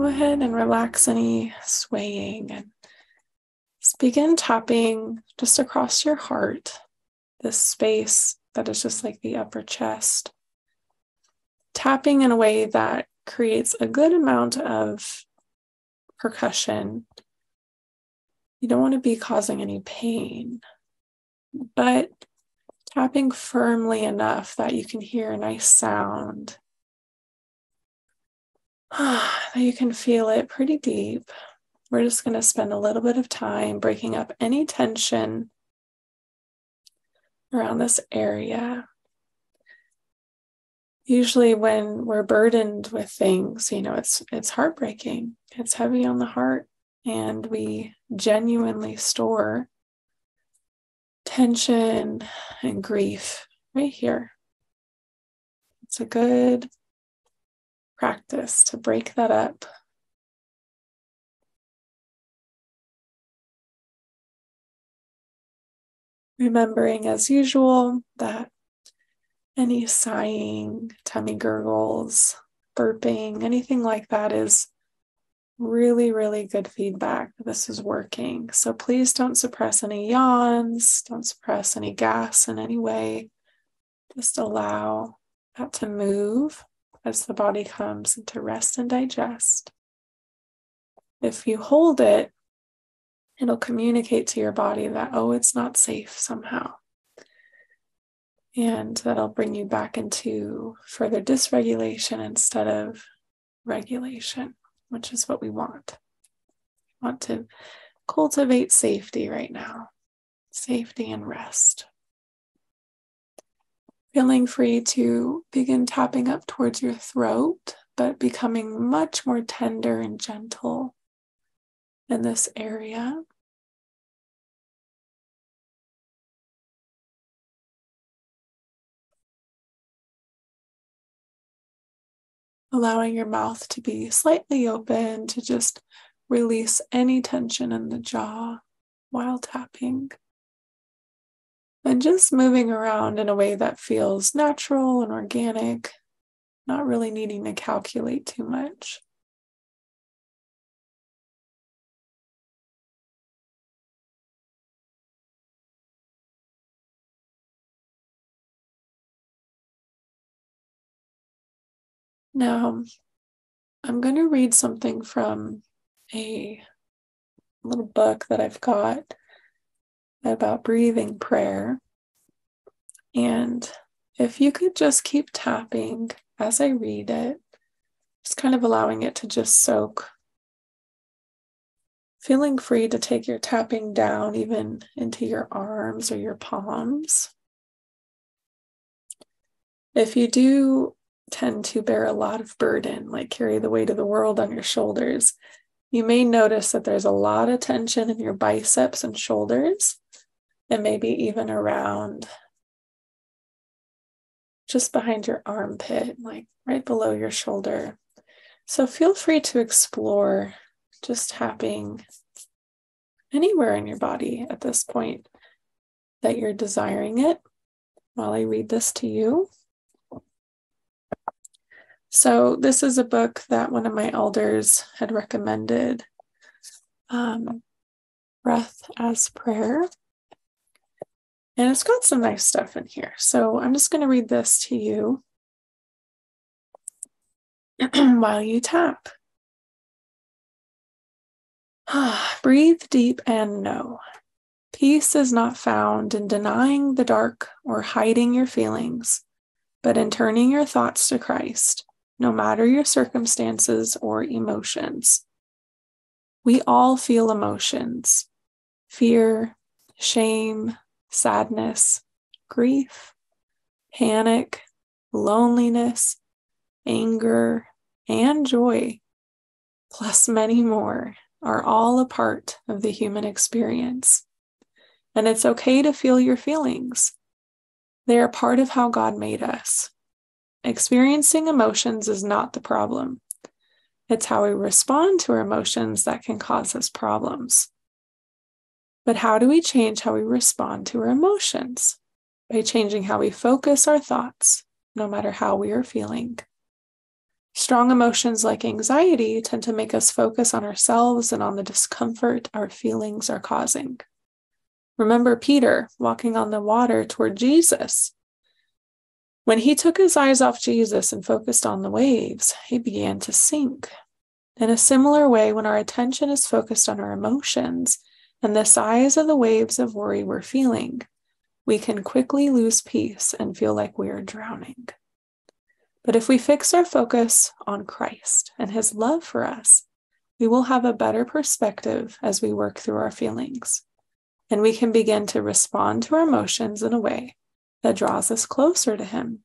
go ahead and relax any swaying and just begin tapping just across your heart, this space that is just like the upper chest. Tapping in a way that creates a good amount of percussion. You don't want to be causing any pain, but tapping firmly enough that you can hear a nice sound, that you can feel it pretty deep. We're just going to spend a little bit of time breaking up any tension around this area. Usually when we're burdened with things, it's heartbreaking. It's heavy on the heart, and we genuinely store tension and grief right here. It's a good practice to break that up. Remembering, as usual, that any sighing, tummy gurgles, burping, anything like that is really, really good feedback. This is working. So please don't suppress any yawns, don't suppress any gas in any way. Just allow that to move as the body comes into rest and digest. If you hold it, it'll communicate to your body that, it's not safe somehow. And that'll bring you back into further dysregulation instead of regulation, which is what we want. We want to cultivate safety right now, safety and rest. Feeling free to begin tapping up towards your throat, but becoming much more tender and gentle in this area. Allowing your mouth to be slightly open to just release any tension in the jaw while tapping. And just moving around in a way that feels natural and organic, not really needing to calculate too much. Now, I'm going to read something from a little book that I've got about breathing prayer. And if you could just keep tapping as I read it, just kind of allowing it to just soak. Feeling free to take your tapping down even into your arms or your palms. If you do tend to bear a lot of burden, like carry the weight of the world on your shoulders, you may notice that there's a lot of tension in your biceps and shoulders, and maybe even around just behind your armpit, like right below your shoulder. So feel free to explore just tapping anywhere in your body at this point that you're desiring it while I read this to you. So this is a book that one of my elders had recommended, Breath as Prayer. And it's got some nice stuff in here. So I'm just going to read this to you while you tap. Breathe deep and know. Peace is not found in denying the dark or hiding your feelings, but in turning your thoughts to Christ, no matter your circumstances or emotions. We all feel emotions: fear, shame, sadness, grief, panic, loneliness, anger, and joy, plus many more, are all a part of the human experience. And it's okay to feel your feelings. They are part of how God made us. Experiencing emotions is not the problem. It's how we respond to our emotions that can cause us problems. But how do we change how we respond to our emotions? By changing how we focus our thoughts, no matter how we are feeling. Strong emotions like anxiety tend to make us focus on ourselves and on the discomfort our feelings are causing. Remember Peter walking on the water toward Jesus. When he took his eyes off Jesus and focused on the waves, he began to sink. In a similar way, when our attention is focused on our emotions and the size of the waves of worry we're feeling, we can quickly lose peace and feel like we are drowning. But if we fix our focus on Christ and his love for us, we will have a better perspective as we work through our feelings, and we can begin to respond to our emotions in a way that draws us closer to him.